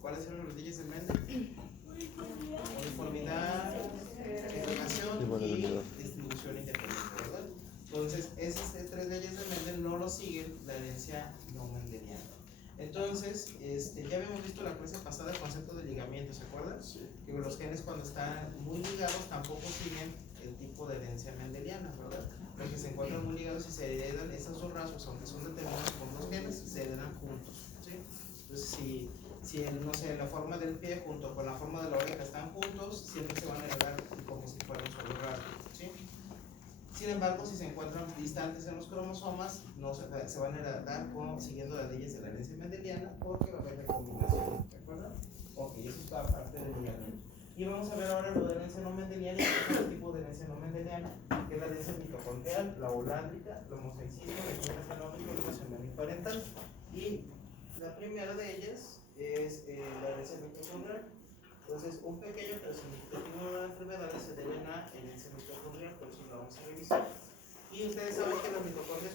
¿Cuáles eran las leyes de Mendel? Uniformidad, educación y distribución independiente, ¿verdad? Entonces, esas tres leyes de Mendel no lo siguen la herencia no mendeliana. Entonces, ya habíamos visto la clase pasada el concepto de ligamiento, ¿se acuerdan? Sí. Que los genes cuando están muy ligados tampoco siguen el tipo de herencia mendeliana, ¿verdad? Porque se encuentran muy ligados y se heredan esos dos rasgos, aunque son determinados por los genes, se heredan juntos, ¿sí? Entonces, si no sé, la forma del pie junto con la forma de la oreja están juntos, siempre se van a heredar como si fueran un solo rasgo, ¿sí? Sin embargo, si se encuentran distantes en los cromosomas, no se van a heredar siguiendo las leyes de la herencia mendeliana porque va a haber recombinación, ¿de acuerdo? Ok, eso es parte del ligamiento. Y vamos a ver ahora lo de la herencia no mendeliana y otro tipo de herencia no mendeliana, que es la herencia mitocondrial, la holándrica, el homozaicismo, la herencia genómica y la herencia parental. Y la primera de ellas es la herencia mitocondrial. Entonces, un pequeño significativo de enfermedades se deben a herencia mitocondrial, por eso lo vamos a revisar. Y ustedes saben que las mitocondrias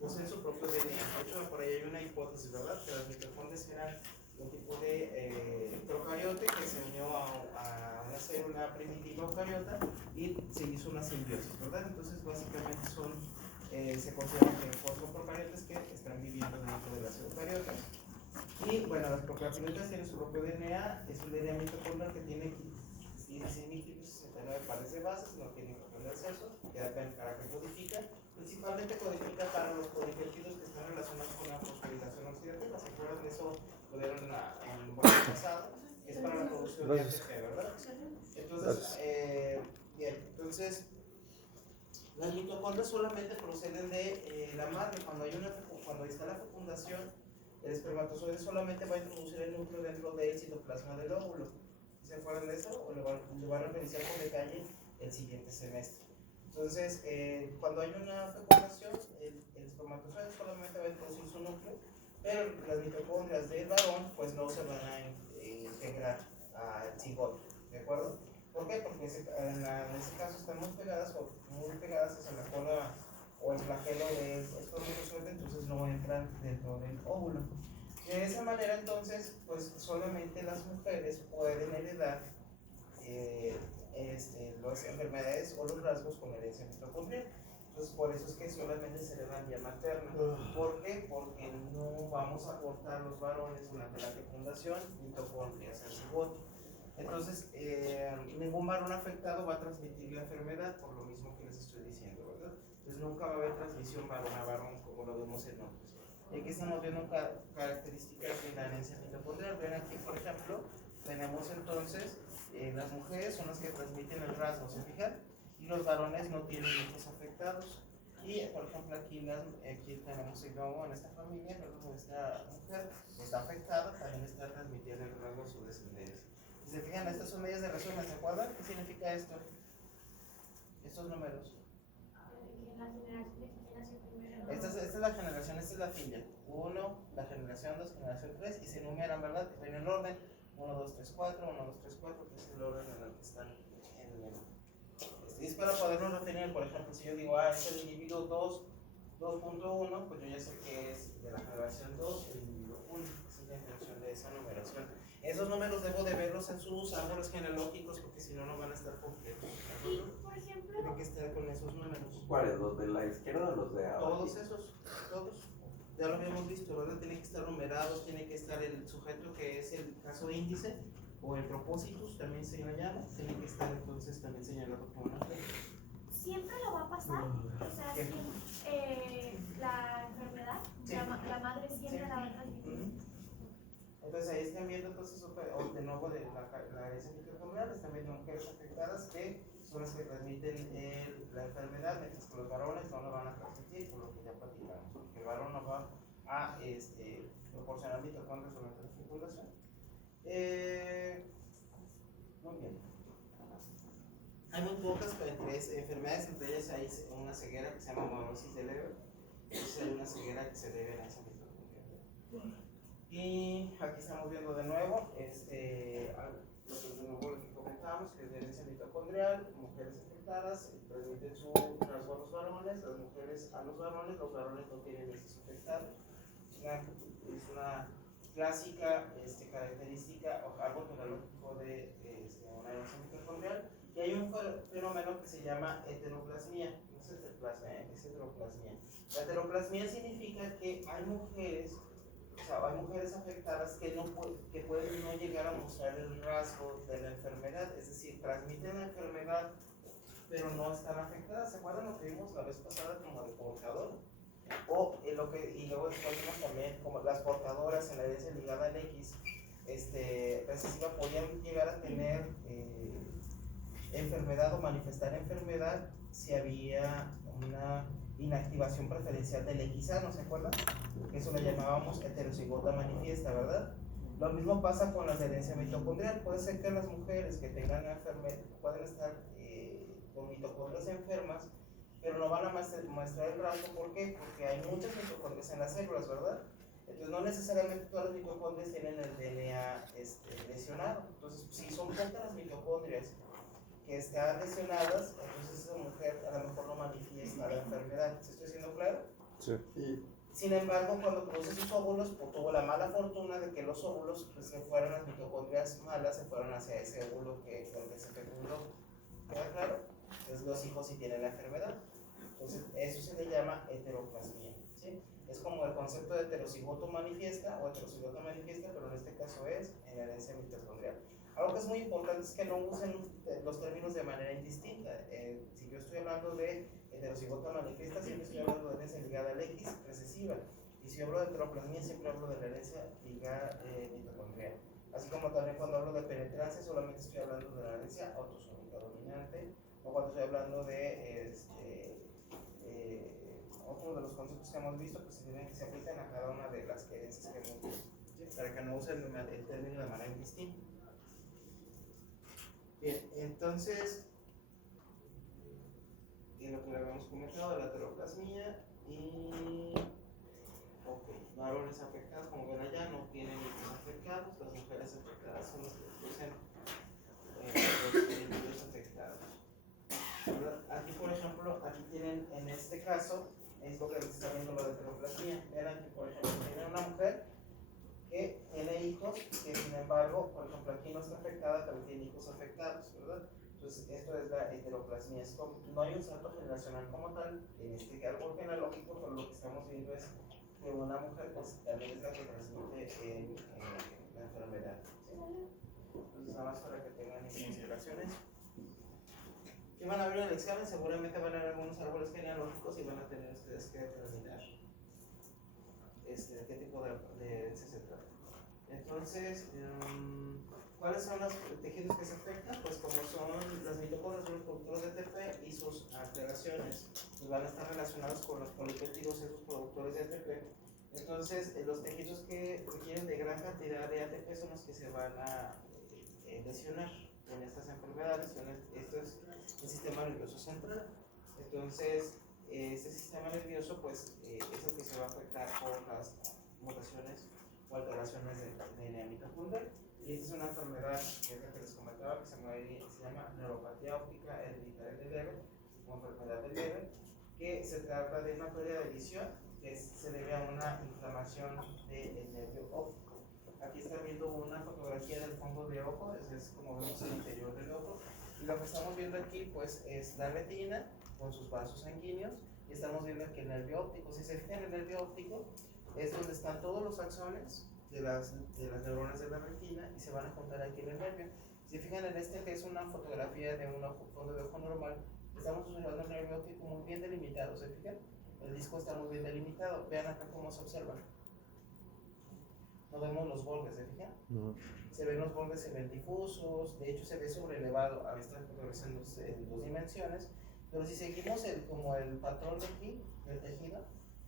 poseen su propio DNA. De hecho, por ahí hay una hipótesis, ¿verdad? Que las mitocondrias eran un tipo de procariote que se unió a una célula primitiva eucariota y se hizo una simbiosis, ¿verdad? Entonces, básicamente se consideran que 4 procariotes que están viviendo dentro de las eucariotas. Y bueno, las procariotas tienen su propio DNA, es un DNA mitocondrial que tiene 16.569 pares de bases, no tiene copia de acceso, ya para que codifica. Principalmente codifica para los polipéptidos que están relacionados con la fosforilación oxidativa. ¿Se acuerdan de eso? Lo vieron en el bloque pasado, es para la producción de ATP, ¿verdad? Entonces, bien, entonces las mitocondrias solamente proceden de la madre. Cuando está la fecundación, el espermatozoide solamente va a introducir el núcleo dentro del citoplasma del óvulo. ¿Se acuerdan de eso? O lo van a revisar con detalle el siguiente semestre. Entonces, cuando hay una fecundación, el espermatozoide solamente va a introducir su núcleo, pero las mitocondrias del varón pues no se van a integrar al cigoto, ¿de acuerdo? ¿Por qué? Porque en ese caso están muy pegadas hacia la cola o el flagelo del espermatozoide, entonces no entran dentro del óvulo. De esa manera, entonces, pues solamente las mujeres pueden heredar las enfermedades o los rasgos con herencia mitocondrial. Entonces, por eso es que solamente se heredan vía materna. ¿Por qué? Porque no vamos a aportar los varones durante la fecundación mitocondrias al cigoto. Entonces, ningún varón afectado va a transmitir la enfermedad, por lo mismo que les estoy diciendo, ¿verdad? Entonces, nunca va a haber transmisión varón a varón, como lo vemos en hombres. Y aquí estamos viendo características de la herencia mitocondrial. Ven aquí, por ejemplo, tenemos entonces las mujeres son las que transmiten el rasgo, ¿se fijan? Y los varones no tienen hijos afectados. Y, por ejemplo, aquí tenemos el lobo en esta familia, luego esta mujer está afectada, también está transmitiendo el rasgo a su descendencia. Si se fijan, estas son medidas de resumen, ¿se acuerdan? ¿Qué significa esto? Estos números. Esta es la generación, esta es la filia. 1, la generación 2, generación 3, y se enumeran, ¿verdad? En el orden 1, 2, 3, 4, 1, 2, 3, 4, que es el orden en el que están en el. Y es para podernos retener, por ejemplo, si yo digo, es el individuo 2.1, pues yo ya sé que es de la generación 2, el individuo 1. Esa es la intención de esa numeración. Esos números debo de verlos en sus árboles genealógicos porque si no, no van a estar completos. Sí, por ejemplo. Tienen que estar con esos números. ¿Cuáles? ¿Los de la izquierda o los de abajo? Todos esos, todos. Ya lo habíamos visto, ¿verdad? Tienen que estar numerados, tiene que estar el sujeto que es el caso índice o el propósitus, también se llama, tiene que estar entonces también señalado con una fecha. Siempre lo va a pasar, o sea, la enfermedad, sí. la madre siempre la va a transmitir. Entonces ahí están viendo entonces de nuevo de la herencia mitocondrial, están viendo mujeres afectadas que son las que transmiten la enfermedad, mientras que los varones no la van a transmitir, por lo que ya platicamos, porque el varón no va a proporcionar mitocondrias durante la fecundación. Muy bien. Hay muy pocas enfermedades, entre ellas hay una ceguera que se llama monosis de Leber, es una ceguera que se debe a esa mitocondria. Y aquí estamos viendo de nuevo lo que comentábamos, que es de herencia mitocondrial, mujeres afectadas, transmiten su rasgo a los varones, las mujeres a los varones no tienen hijos afectados. Es una clásica característica o árbol genealógico de una herencia mitocondrial. Y hay un fenómeno que se llama heteroplasmia. No es heteroplasmia, es heteroplasmia. La heteroplasmia significa que hay mujeres, o sea, hay mujeres afectadas que, que pueden no llegar a mostrar el rasgo de la enfermedad, es decir, transmiten la enfermedad, pero no están afectadas. ¿Se acuerdan lo que vimos la vez pasada como de portador? Y luego después vimos también como las portadoras en la herencia ligada al X recesiva podían llegar a tener enfermedad o manifestar enfermedad si había una inactivación preferencial del XA, ¿no se acuerdan? Eso le llamábamos heterocigota manifiesta, ¿verdad? Lo mismo pasa con la herencia mitocondrial. Puede ser que las mujeres que tengan enfermedad pueden estar con mitocondrias enfermas, pero no van a muestrar el rasgo. ¿Por qué? Porque hay muchas mitocondrias en las células, ¿verdad? Entonces no necesariamente todas las mitocondrias tienen el DNA lesionado. Entonces, si son pocas las mitocondrias que están lesionadas, entonces esa mujer a lo mejor no manifiesta la enfermedad. ¿Se estoy siendo claro? Sí. Sin embargo, cuando produce sus óvulos, pues, tuvo la mala fortuna de que los óvulos, pues, se fueran las mitocondrias malas, se fueron hacia ese óvulo con el que se fecundó. ¿Queda claro? Entonces los hijos sí tienen la enfermedad. Entonces eso se le llama heteroplasmia, ¿sí? Es como el concepto de heterocigoto manifiesta o heterocigota manifiesta, pero en este caso es en herencia mitocondrial. Algo que es muy importante es que no usen los términos de manera indistinta. Si yo estoy hablando de heterocigota manifiesta, siempre estoy hablando de herencia ligada al X recesiva. Y si hablo de heteroplasmia, siempre hablo de la herencia ligada mitocondrial. Así como también cuando hablo de penetrancia, solamente estoy hablando de la herencia autosómica dominante, o cuando estoy hablando de otro de los conceptos que hemos visto, pues se aplican a cada una de las herencias que hemos visto, ¿sí? Para que no usen el término de manera indistinta. Bien, entonces, en lo que le habíamos comentado de la heteroplasmia y varones afectados, como ven allá, no tienen hijos afectados, las mujeres afectadas son las que producen los individuos afectados. Aquí, por ejemplo, aquí tienen, en este caso, es lo que les está viendo lo de heteroplasmia. Vean aquí, por ejemplo, tienen una mujer que tiene hijos, que sin embargo, por ejemplo, aquí no está afectada, pero tiene hijos afectados, ¿verdad? Entonces, esto es la heteroplasmia. No hay un salto generacional como tal en este árbol genealógico, pero lo que estamos viendo es que una mujer pues, también es la que transmite la enfermedad, ¿sí? Entonces, nada más para que tengan en consideraciones. ¿Qué van a ver en el examen? Seguramente van a ver algunos árboles genealógicos y van a tener ustedes que determinar de qué tipo de herencia se trata. Entonces, ¿cuáles son los tejidos que se afectan? Pues como son las mitocondrias, son los productores de ATP y sus alteraciones, pues van a estar relacionados con los polipéptidos y sus productores de ATP. Entonces, los tejidos que requieren de gran cantidad de ATP son los que se van a lesionar en estas enfermedades. Esto es el sistema nervioso central. Entonces, este sistema nervioso pues, es el que se va a afectar por las mutaciones o alteraciones de DNA mitocondrial. Y esta es una enfermedad que es la que les comentaba, que se llama neuropatía óptica hereditaria de Leber, o enfermedad de Leber, que se trata de una pérdida de visión que se debe a una inflamación del nervio óptico. Aquí están viendo una fotografía del fondo de ojo, es como vemos el interior del ojo. Y lo que estamos viendo aquí pues, es la retina con sus vasos sanguíneos. Y estamos viendo aquí el nervio óptico. Si se fijan en el nervio óptico, es donde están todos los axones de las neuronas de la retina y se van a juntar aquí en el nervio. Si se fijan en este, que es una fotografía de un fondo de ojo normal, estamos observando el nervio óptico muy bien delimitado. ¿Se fijan? El disco está muy bien delimitado. Vean acá cómo se observa. No vemos los bordes, ¿se fijan? Se ven los bordes, se ven difusos, de hecho se ve sobrelevado a esta fotografía en dos dimensiones, pero si seguimos como el patrón de aquí, del tejido,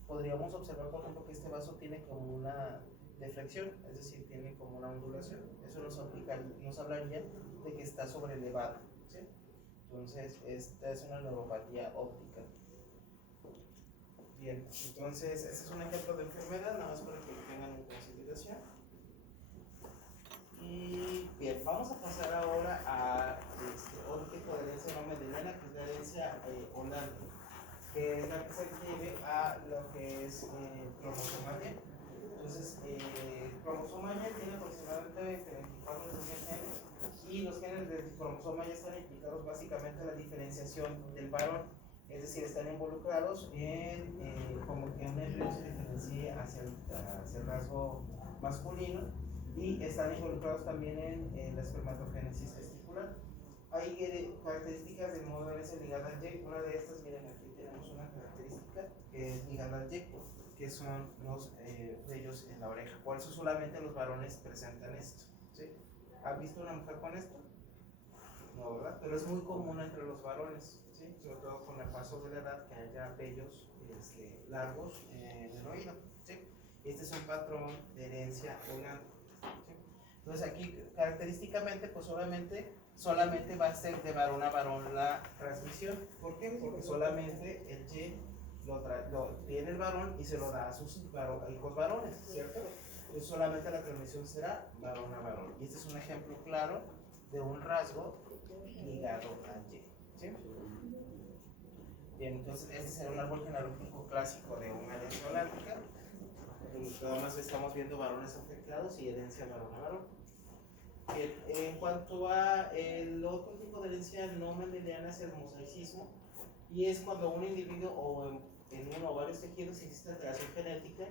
podríamos observar, por ejemplo, que este vaso tiene como una deflexión, es decir, tiene como una ondulación. Eso nos hablaría de que está sobrelevado, ¿sí? Entonces, esta es una neuropatía óptica. Bien, entonces, este es un ejemplo de enfermedad, nada más para que lo tengan en consideración. Y bien, vamos a pasar ahora a otro tipo de herencia no mendeliana, que es la herencia Hollande, que es la que se refiere a lo que es cromosomal Y. Entonces, el cromosoma Y tiene aproximadamente 24 genes y los genes del cromosoma Y están implicados básicamente en la diferenciación del varón, es decir, están involucrados en como que un embrión se diferencie hacia el rasgo masculino y están involucrados también en la espermatogénesis testicular. Hay características del modo RS ligada al Y. Una de estas, miren, aquí tenemos una característica que es ligada al Y, que son los vellos en la oreja. Por eso solamente los varones presentan esto, ¿sí? ¿Han visto una mujer con esto? No, ¿verdad? Pero es muy común entre los varones, ¿sí? Sobre todo con el paso de la edad, que haya vellos largos en el oído, ¿sí? Este es un patrón de herencia volante, ¿sí? Entonces aquí característicamente, pues solamente va a ser de varón a varón la transmisión. ¿Por qué? Porque solamente el Y lo tiene el varón y se lo da a sus hijos varones, ¿cierto? Entonces solamente la transmisión será varón a varón. Y este es un ejemplo claro de un rasgo ligado al Y, ¿sí? Bien, entonces este será un árbol genealógico clásico de una herencia holándica. Nada más estamos viendo varones afectados y herencia varón a varón. Bien, en cuanto a el otro tipo de herencia no mendeliana es el mosaicismo, y es cuando un individuo o en uno o varios tejidos existe alteración genética,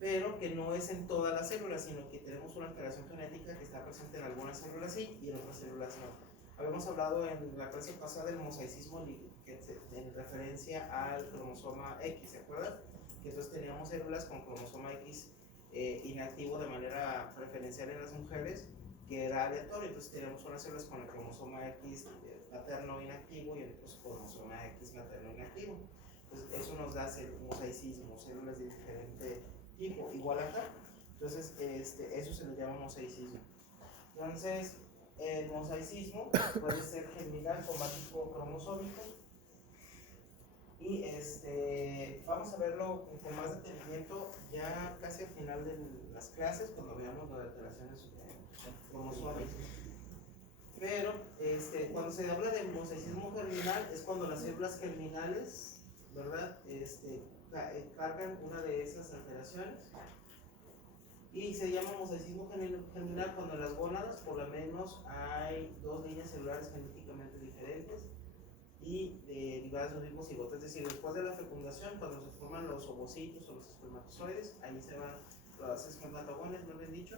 pero que no es en todas las células, sino que tenemos una alteración genética que está presente en algunas células sí y en otras células no. Habíamos hablado en la clase pasada del mosaicismo en referencia al cromosoma X, ¿se acuerdan? Que entonces teníamos células con cromosoma X inactivo de manera preferencial en las mujeres, que era aleatorio. Entonces teníamos unas células con el cromosoma X materno inactivo y otros cromosoma X materno inactivo. Entonces eso nos da mosaicismo, células de diferente tipo, igual acá. Entonces eso se le llama mosaicismo. Entonces el mosaicismo puede ser germinal, somático, cromosómico. Y vamos a verlo con más detenimiento ya casi al final de las clases, cuando veamos las alteraciones cromosómicas. Pero cuando se habla de mosaicismo germinal es cuando las células germinales, ¿verdad? Cargan una de esas alteraciones. Y se llama mosaicismo germinal cuando en las gónadas por lo menos hay dos líneas celulares genéticamente diferentes y derivadas de un mismo cigoto. Es decir, después de la fecundación, cuando se forman los ovocitos o los espermatozoides, ahí se van los espermatogones, ¿no les he dicho?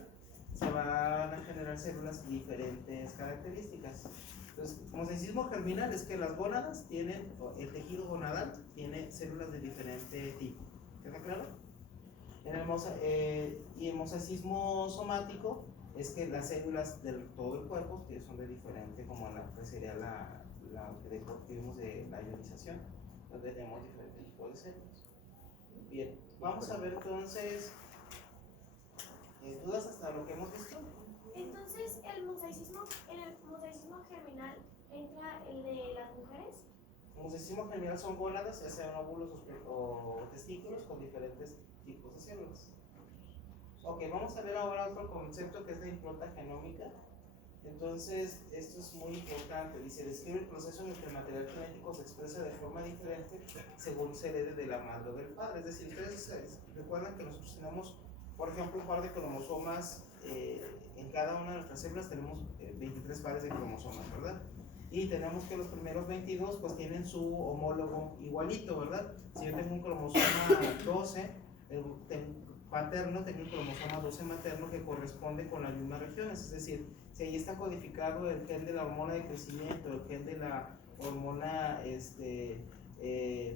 Se van a generar células de diferentes características. Entonces, mosaicismo germinal es que las gónadas tienen, el tejido gonadal tiene células de diferente tipo. ¿Queda claro? Y el mosaicismo somático es que las células de todo el cuerpo que son de diferente, como que sería la que vimos de la ionización, donde tenemos diferentes tipos de células. Bien, vamos a ver entonces dudas hasta lo que hemos visto. Entonces, en el mosaicismo germinal entra el de las mujeres. El mosaicismo germinal son gónadas, ya sean óvulos o testículos con diferentes tipos de células. Ok, vamos a ver ahora otro concepto que es la impronta genómica. Entonces, esto es muy importante. Dice, describe el proceso en el que el material genético se expresa de forma diferente según se herede de la madre o del padre. Es decir, ustedes recuerdan que nosotros tenemos, por ejemplo, un par de cromosomas. En cada una de nuestras células tenemos 23 pares de cromosomas, ¿verdad? Y tenemos que los primeros 22 pues tienen su homólogo igualito, ¿verdad? Si yo tengo un cromosoma 12 paterno, tengo un cromosoma 12 materno que corresponde con las mismas regiones. Es decir, si ahí está codificado el gen de la hormona de crecimiento, el gen de la hormona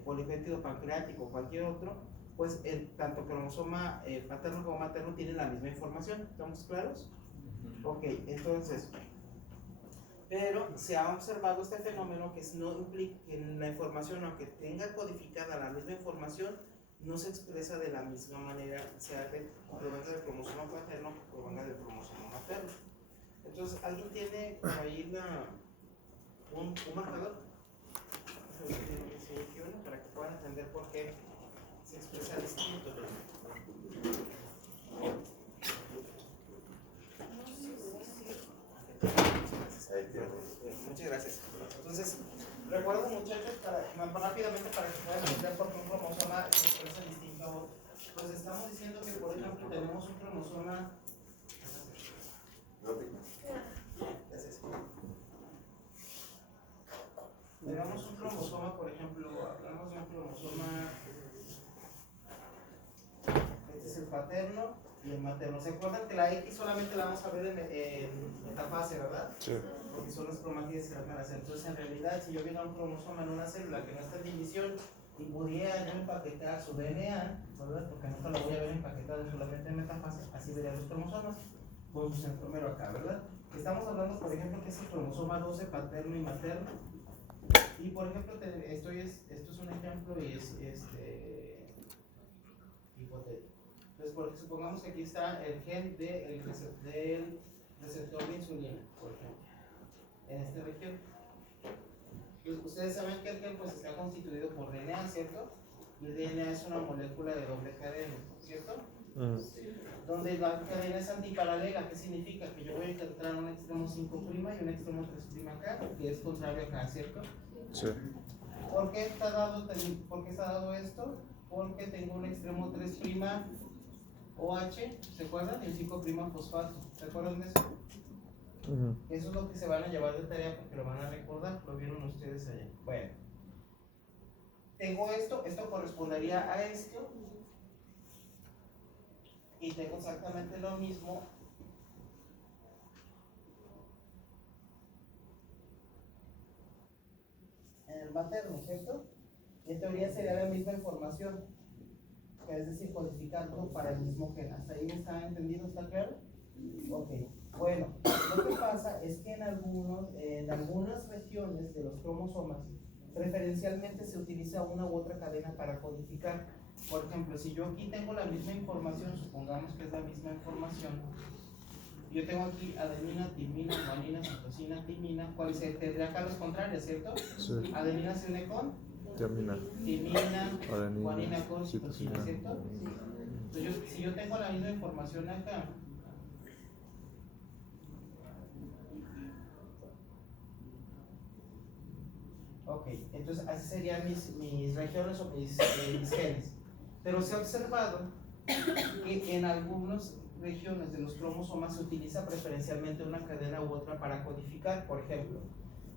polipéptido pancreático o cualquier otro, pues tanto cromosoma paterno como materno tienen la misma información. ¿Estamos claros? Ok, entonces, pero se ha observado este fenómeno que no implica que la información, aunque tenga codificada la misma información, no se expresa de la misma manera, sea que provenga del cromosoma paterno o provenga del cromosoma materno. Entonces, ¿alguien tiene por ahí un marcador? Para que puedan entender por qué se expresa distinto. Muchas gracias. Entonces, recuerdo muchachos, rápidamente para que puedan entender por qué un cromosoma se expresa distinto a otro. Pues estamos diciendo que, por ejemplo, tenemos un cromosoma. Tenemos un cromosoma, por ejemplo, hablamos de un cromosoma. Este es el paterno y el materno. ¿Se acuerdan que la X solamente la vamos a ver en metafase, verdad? Sí. Porque son las cromátides que se van a hacer. Entonces, en realidad, si yo viera un cromosoma en una célula que no está en división y pudiera yo empaquetar su DNA, ¿verdad? Porque nunca lo voy a ver empaquetado solamente en metafase, así vería los cromosomas. Pues el primero acá, ¿verdad? Estamos hablando, por ejemplo, que es el cromosoma 12 paterno y materno. Y por ejemplo, esto es un ejemplo y es hipotético. Entonces, porque supongamos que aquí está el gen del receptor de insulina, por ejemplo, en esta región. Pues ustedes saben que el gen pues, está constituido por DNA, ¿cierto? Y el DNA es una molécula de doble cadena, ¿cierto? Donde la cadena es antiparalela. ¿Qué significa? Que yo voy a encontrar un extremo 5' y un extremo 3' acá, que es contrario acá, ¿cierto? Sí. ¿Por qué está dado esto? Porque tengo un extremo 3' OH, ¿se acuerdan? Y el 5' fosfato, ¿se acuerdan de eso? Eso es lo que se van a llevar de tarea porque lo van a recordar, lo vieron ustedes allá. Bueno, tengo esto correspondería a esto, y tengo exactamente lo mismo en el materno, ¿cierto? En teoría sería la misma información, es decir, codificando para el mismo gen. ¿Hasta ahí está entendido? ¿Está claro? Ok, bueno, lo que pasa es que en algunas regiones de los cromosomas, preferencialmente se utiliza una u otra cadena para codificar. Por ejemplo, si yo aquí tengo la misma información, supongamos que es la misma información, yo tengo aquí adenina, timina, guanina, citosina, timina, ¿cuál se tendría acá los contrarios, cierto? Sí. Adenina se une con timina, guanina con citosina, ¿cierto? Entonces, si yo tengo la misma información acá, ok, entonces así serían mis regiones o mis genes. Pero se ha observado que en algunas regiones de los cromosomas se utiliza preferencialmente una cadena u otra para codificar. Por ejemplo,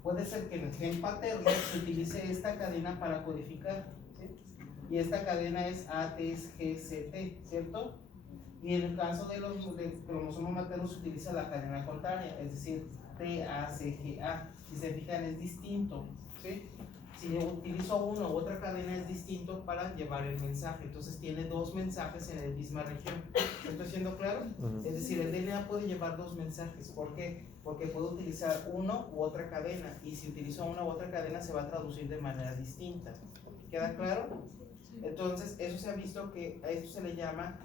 puede ser que en el gen paterno se utilice esta cadena para codificar, ¿sí? Y esta cadena es ATGCT, ¿cierto? Y en el caso del cromosoma materno se utiliza la cadena contraria, es decir, TACGA. Si se fijan, es distinto, ¿sí? Si yo utilizo una u otra cadena es distinto para llevar el mensaje. Entonces tiene dos mensajes en la misma región. ¿Estoy siendo claro? Es decir, el DNA puede llevar dos mensajes. ¿Por qué? Porque puedo utilizar una u otra cadena. Y si utilizo una u otra cadena se va a traducir de manera distinta. ¿Queda claro? Entonces, eso se ha visto que a esto se le llama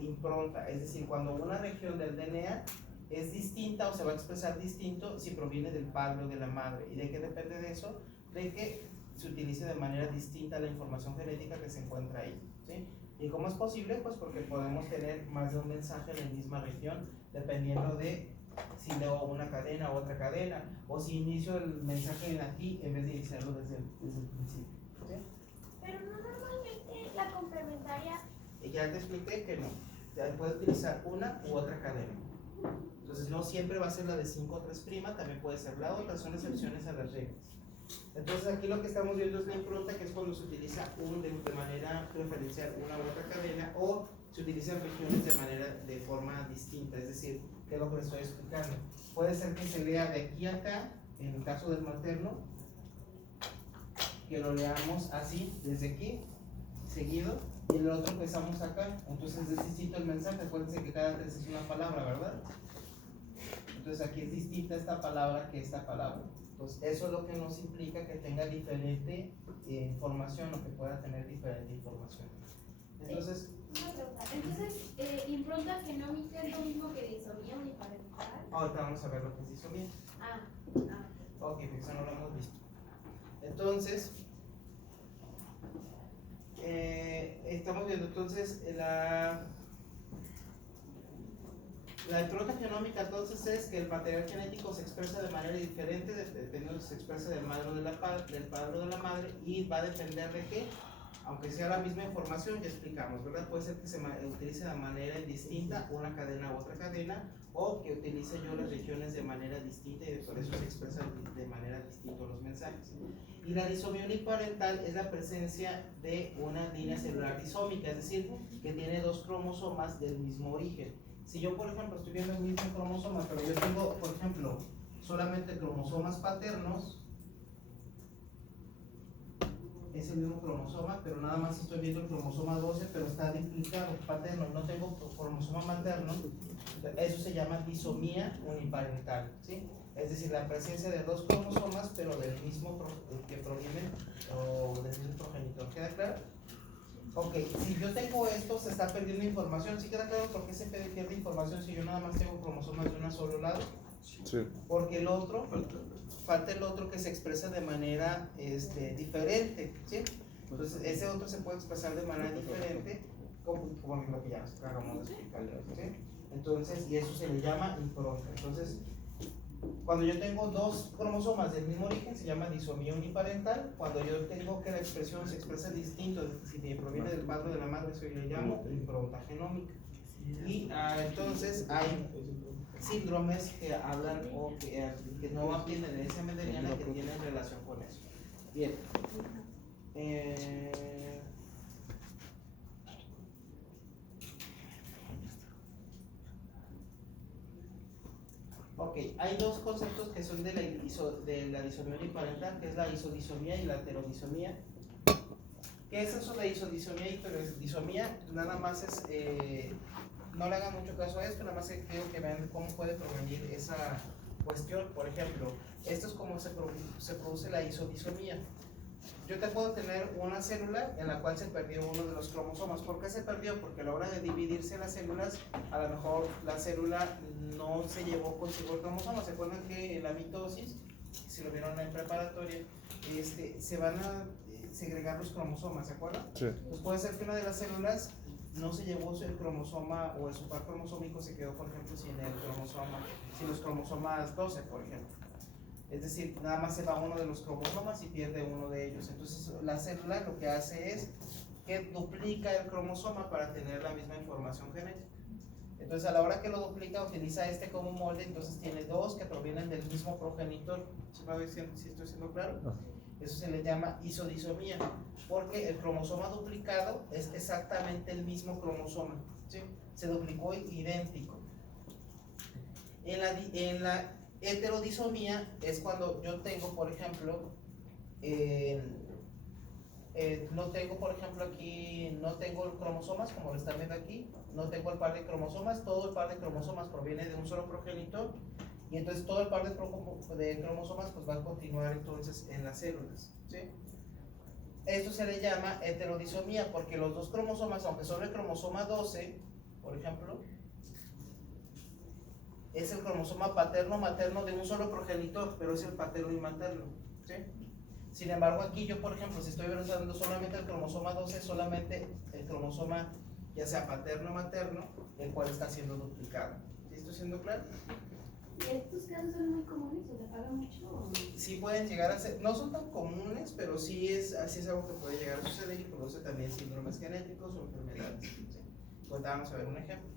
impronta. Es decir, cuando una región del DNA es distinta o se va a expresar distinto si proviene del padre o de la madre. ¿Y de qué depende de eso? De que se utilice de manera distinta la información genética que se encuentra ahí, ¿sí? ¿Y cómo es posible? Pues porque podemos tener más de un mensaje en la misma región dependiendo de si leo una cadena u otra cadena, o si inicio el mensaje en aquí en vez de iniciarlo desde el principio, ¿sí? Pero no normalmente la complementaria. Ya te expliqué que no, ya puedes utilizar una u otra cadena. Entonces no siempre va a ser la de 5'', también puede ser la otra, son excepciones a las reglas. Entonces aquí lo que estamos viendo es la impronta, que es cuando se utiliza de manera preferencial una u otra cadena, o se utilizan regiones de forma distinta, es decir, que es lo que les estoy explicando. Puede ser que se lea de aquí a acá, en el caso del materno, que lo leamos así, desde aquí, seguido, y el otro empezamos acá, entonces es distinto el mensaje. Acuérdense que cada tres es una palabra, ¿verdad? Entonces aquí es distinta esta palabra que esta palabra. Pues eso es lo que nos implica que tenga diferente información, o que pueda tener diferente información. Entonces, una pregunta. Entonces, impronta genómica es lo mismo que disomía uniparental. Ahorita vamos a ver lo que es disomía. Ok, porque eso no lo hemos visto. Entonces, estamos viendo entonces la impronta genómica. Entonces es que el material genético se expresa de manera diferente dependiendo si se expresa del padre o de la madre, y va a depender de qué, aunque sea la misma información, ya explicamos, ¿verdad? Puede ser que se utilice de manera indistinta una cadena u otra cadena, o que utilice yo las regiones de manera distinta y por eso se expresan de manera distinta los mensajes. Y la disomía uniparental es la presencia de una línea celular disómica, es decir, que tiene dos cromosomas del mismo origen. Si yo, por ejemplo, estoy viendo el mismo cromosoma, pero yo tengo, por ejemplo, solamente cromosomas paternos, es el mismo cromosoma, pero nada más estoy viendo el cromosoma 12, pero está duplicado, paterno, no tengo cromosoma materno, eso se llama disomía uniparental, ¿sí? Es decir, la presencia de dos cromosomas, pero del mismo que provienen o del mismo progenitor. ¿Queda claro? Ok, si yo tengo esto, se está perdiendo información. ¿Sí queda claro por qué se pierde información si yo nada más tengo cromosomas de un solo lado? Sí. Porque el otro, falta el otro que se expresa de manera diferente, ¿sí? Entonces, ese otro se puede expresar de manera diferente, como lo que ya acabamos de explicar, ¿sí? Entonces, y eso se le llama impronta. Entonces, cuando yo tengo dos cromosomas del mismo origen se llama disomía uniparental. Cuando yo tengo que la expresión se expresa distinto, si proviene del padre o de la madre, eso yo le llamo impronta genómica. Y entonces hay síndromes que hablan o que no tienen herencia mendeliana que tienen relación con eso. Bien. Ok, hay dos conceptos que son de la disomía uniparental, que es la isodisomía y la heterodisomía. ¿Qué es eso de isodisomía y heterodisomía? Nada más es, no le hagan mucho caso a esto, nada más quiero que vean cómo puede provenir esa cuestión. Por ejemplo, esto es como se produce la isodisomía. Yo te puedo tener una célula en la cual se perdió uno de los cromosomas. ¿Por qué se perdió? Porque a la hora de dividirse las células, a lo mejor la célula no se llevó consigo el cromosoma. ¿Se acuerdan que en la mitosis, si lo vieron en preparatoria, se van a segregar los cromosomas, ¿se acuerdan? Sí. Pues puede ser que una de las células no se llevó el cromosoma o el par cromosómico se quedó, por ejemplo, sin los cromosomas 12, por ejemplo. Es decir, nada más se va uno de los cromosomas y pierde uno de ellos. Entonces, la célula lo que hace es que duplica el cromosoma para tener la misma información genética. Entonces, a la hora que lo duplica, utiliza como molde, entonces tiene dos que provienen del mismo progenitor. ¿Sí estoy siendo claro? Eso se le llama isodisomía, porque el cromosoma duplicado es exactamente el mismo cromosoma, ¿sí? Se duplicó idéntico. En la heterodisomía es cuando yo tengo, por ejemplo, no tengo, por ejemplo, aquí, no tengo cromosomas, como lo están viendo aquí, no tengo el par de cromosomas, todo el par de cromosomas proviene de un solo progenitor, y entonces todo el par de cromosomas pues va a continuar entonces en las células, ¿sí? Esto se le llama heterodisomía, porque los dos cromosomas, aunque son el cromosoma 12, por ejemplo, es el cromosoma paterno-materno de un solo progenitor, pero es el paterno y materno, ¿sí? Sin embargo, aquí yo, por ejemplo, si estoy usando solamente el cromosoma 12, solamente el cromosoma, ya sea paterno-materno, el cual está siendo duplicado. ¿Sí estoy siendo claro? ¿Y estos casos son muy comunes? ¿Se paga mucho? ¿O? Sí pueden llegar a ser, no son tan comunes, pero sí es algo que puede llegar a suceder y produce también síndromes genéticos o enfermedades, ¿sí? Pues vamos a ver un ejemplo.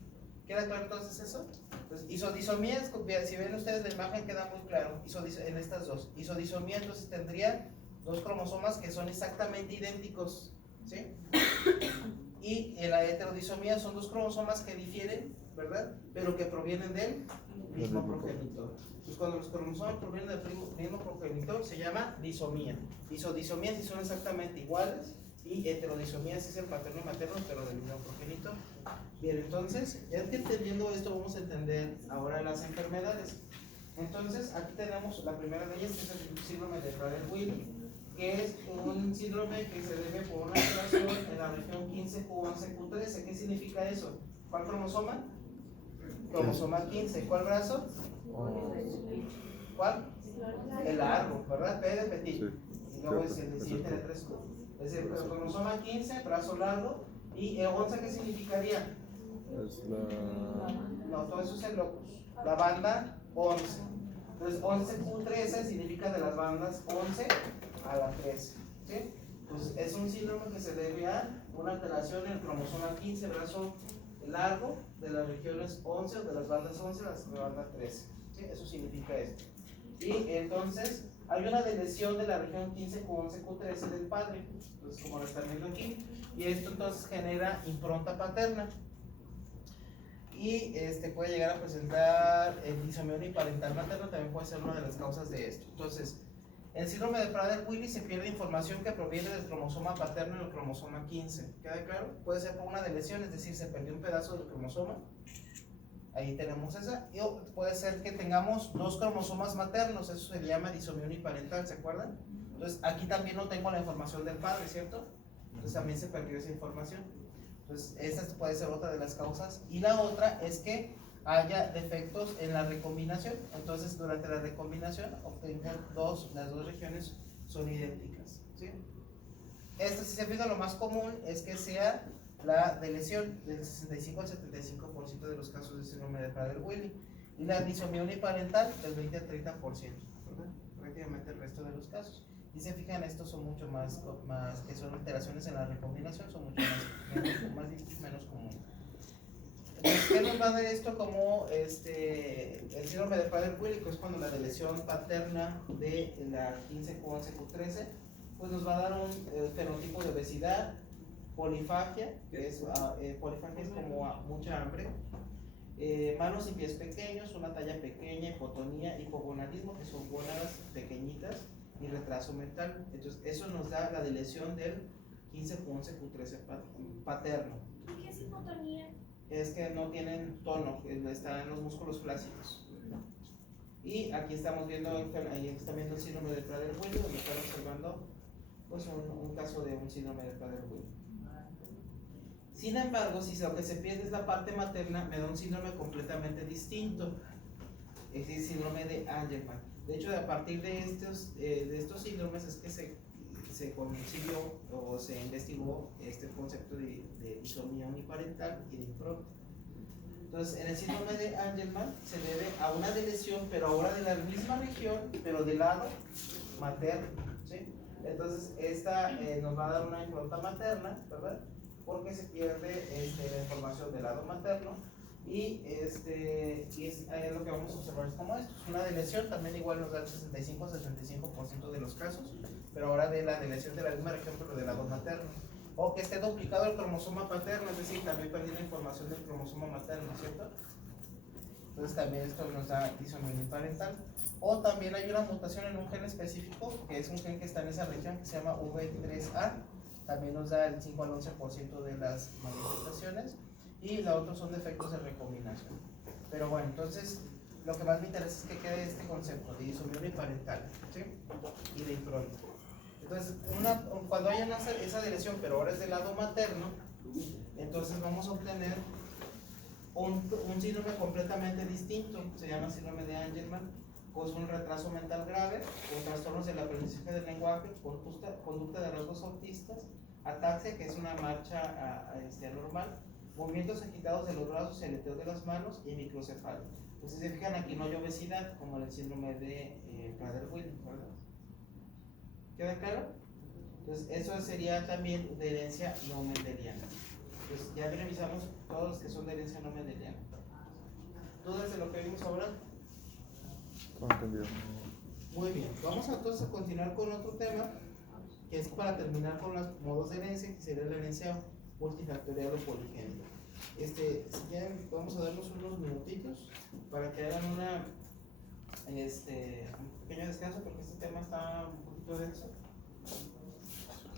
¿Queda claro entonces eso? Pues isodisomía, si ven ustedes la imagen queda muy claro, en estas dos. Isodisomía entonces tendría dos cromosomas que son exactamente idénticos, ¿sí? Y en la heterodisomía son dos cromosomas que difieren, ¿verdad? Pero que provienen del mismo progenitor. Pues cuando los cromosomas provienen del mismo progenitor se llama disomía. Isodisomía si son exactamente iguales, y heterodisomía si es el paterno y materno, pero del mismo progenitor. Bien, entonces, ya que entendiendo esto, vamos a entender ahora las enfermedades. Entonces, aquí tenemos la primera de ellas, que es el síndrome de Prader-Willi, que es un síndrome que se debe por una alteración en la región 15q11q13. ¿Qué significa eso? ¿Cuál cromosoma? Cromosoma 15. ¿Cuál brazo? ¿Cuál? El largo, ¿verdad? P de petit. Y luego es el siguiente de 3. Es decir, el cromosoma 15, brazo largo. ¿Y 11 qué significaría? Es la... No, todo eso es el locus. La banda 11. Entonces 11q13 significa de las bandas 11 a la 13. ¿Sí? Pues es un síndrome que se debe a una alteración en el cromosoma 15, brazo largo, de las regiones 11 o de las bandas 11 a las bandas 13. ¿Sí? Eso significa esto. Y entonces hay una deleción de la región 15Q11Q13 del padre, entonces como lo están viendo aquí, y esto entonces genera impronta paterna. Y puede llegar a presentar el disomía uniparental materno, también puede ser una de las causas de esto. Entonces, el síndrome de Prader-Willi se pierde información que proviene del cromosoma paterno en el cromosoma 15. ¿Queda claro? Puede ser por una deleción, es decir, se perdió un pedazo del cromosoma. Ahí tenemos esa. Y puede ser que tengamos dos cromosomas maternos, eso se llama disomía uniparental, ¿se acuerdan? Entonces, aquí también no tengo la información del padre, ¿cierto? Entonces también se perdió esa información. Entonces, esta puede ser otra de las causas. Y la otra es que haya defectos en la recombinación. Entonces, durante la recombinación obtengo las dos regiones son idénticas, ¿sí? Esto, si se fija, lo más común es que sea la deleción del 65 al 75% de los casos de síndrome de Prader-Willi y la disomía uniparental del 20 al 30%, ¿verdad? Prácticamente el resto de los casos. Y se fijan, estos son mucho más que son alteraciones en la recombinación, son mucho menos común. Entonces, ¿qué nos va a dar esto como el síndrome de Prader-Willi? Que es cuando la deleción paterna de la 15Q11Q13 pues nos va a dar un fenotipo de obesidad, polifagia, que es como mucha hambre, manos y pies pequeños, una talla pequeña, hipotonía, hipogonadismo, que son gónadas pequeñitas, y retraso mental. Entonces, eso nos da la deleción del 15Q11Q13 paterno. ¿Y qué es hipotonía? Es que no tienen tono, están en los músculos clásicos. Y aquí estamos viendo, ahí está viendo el síndrome de Prader-Willi, donde están observando pues, un caso de un síndrome de Prader-Willi. Sin embargo, si lo que se pierde es la parte materna, me da un síndrome completamente distinto. Es el síndrome de Angelman. De hecho, a partir de estos síndromes es que se consiguió o se investigó este concepto de disomía uniparental y de impronta. Entonces, en el síndrome de Angelman se debe a una deleción, pero ahora de la misma región, pero del lado materno, ¿sí? Entonces, esta nos va a dar una impronta materna, ¿verdad? Porque se pierde la información del lado materno. Y es lo que vamos a observar es como esto, es una deleción, también igual nos da el 65-75% de los casos, pero ahora de la deleción de la misma región pero del lado materno, o que esté duplicado el cromosoma paterno, es decir, también perdí la información del cromosoma materno, ¿cierto? Entonces también esto nos da disomía uniparental, o también hay una mutación en un gen específico, que es un gen que está en esa región que se llama V3A, también nos da el 5 al 11% de las manifestaciones. Y la otra son defectos de recombinación. Pero bueno, entonces lo que más me interesa es que quede este concepto de disomía uniparental, ¿sí? Y de impronta. Entonces, cuando haya esa deleción, pero ahora es del lado materno, entonces vamos a obtener un síndrome completamente distinto, se llama síndrome de Angelman, pues un retraso mental grave, con trastornos del aprendizaje del lenguaje, conducta de rasgos autistas, ataxia, que es una marcha anormal, movimientos agitados de los brazos, aleteo de las manos y microcefalia. Pues si se fijan, aquí no hay obesidad, como en el síndrome de Prader-Willi, ¿verdad? ¿Queda claro? Entonces, eso sería también de herencia no mendeliana. Pues ya revisamos todos los que son de herencia no mendeliana. ¿Dudas de lo que vimos ahora? Entendido. Muy bien, vamos entonces a continuar con otro tema, que es para terminar con los modos de herencia, que sería la herencia multifactorial o poligénica. Si quieren, vamos a darnos unos minutitos para que hagan un pequeño descanso, porque este tema está un poquito denso.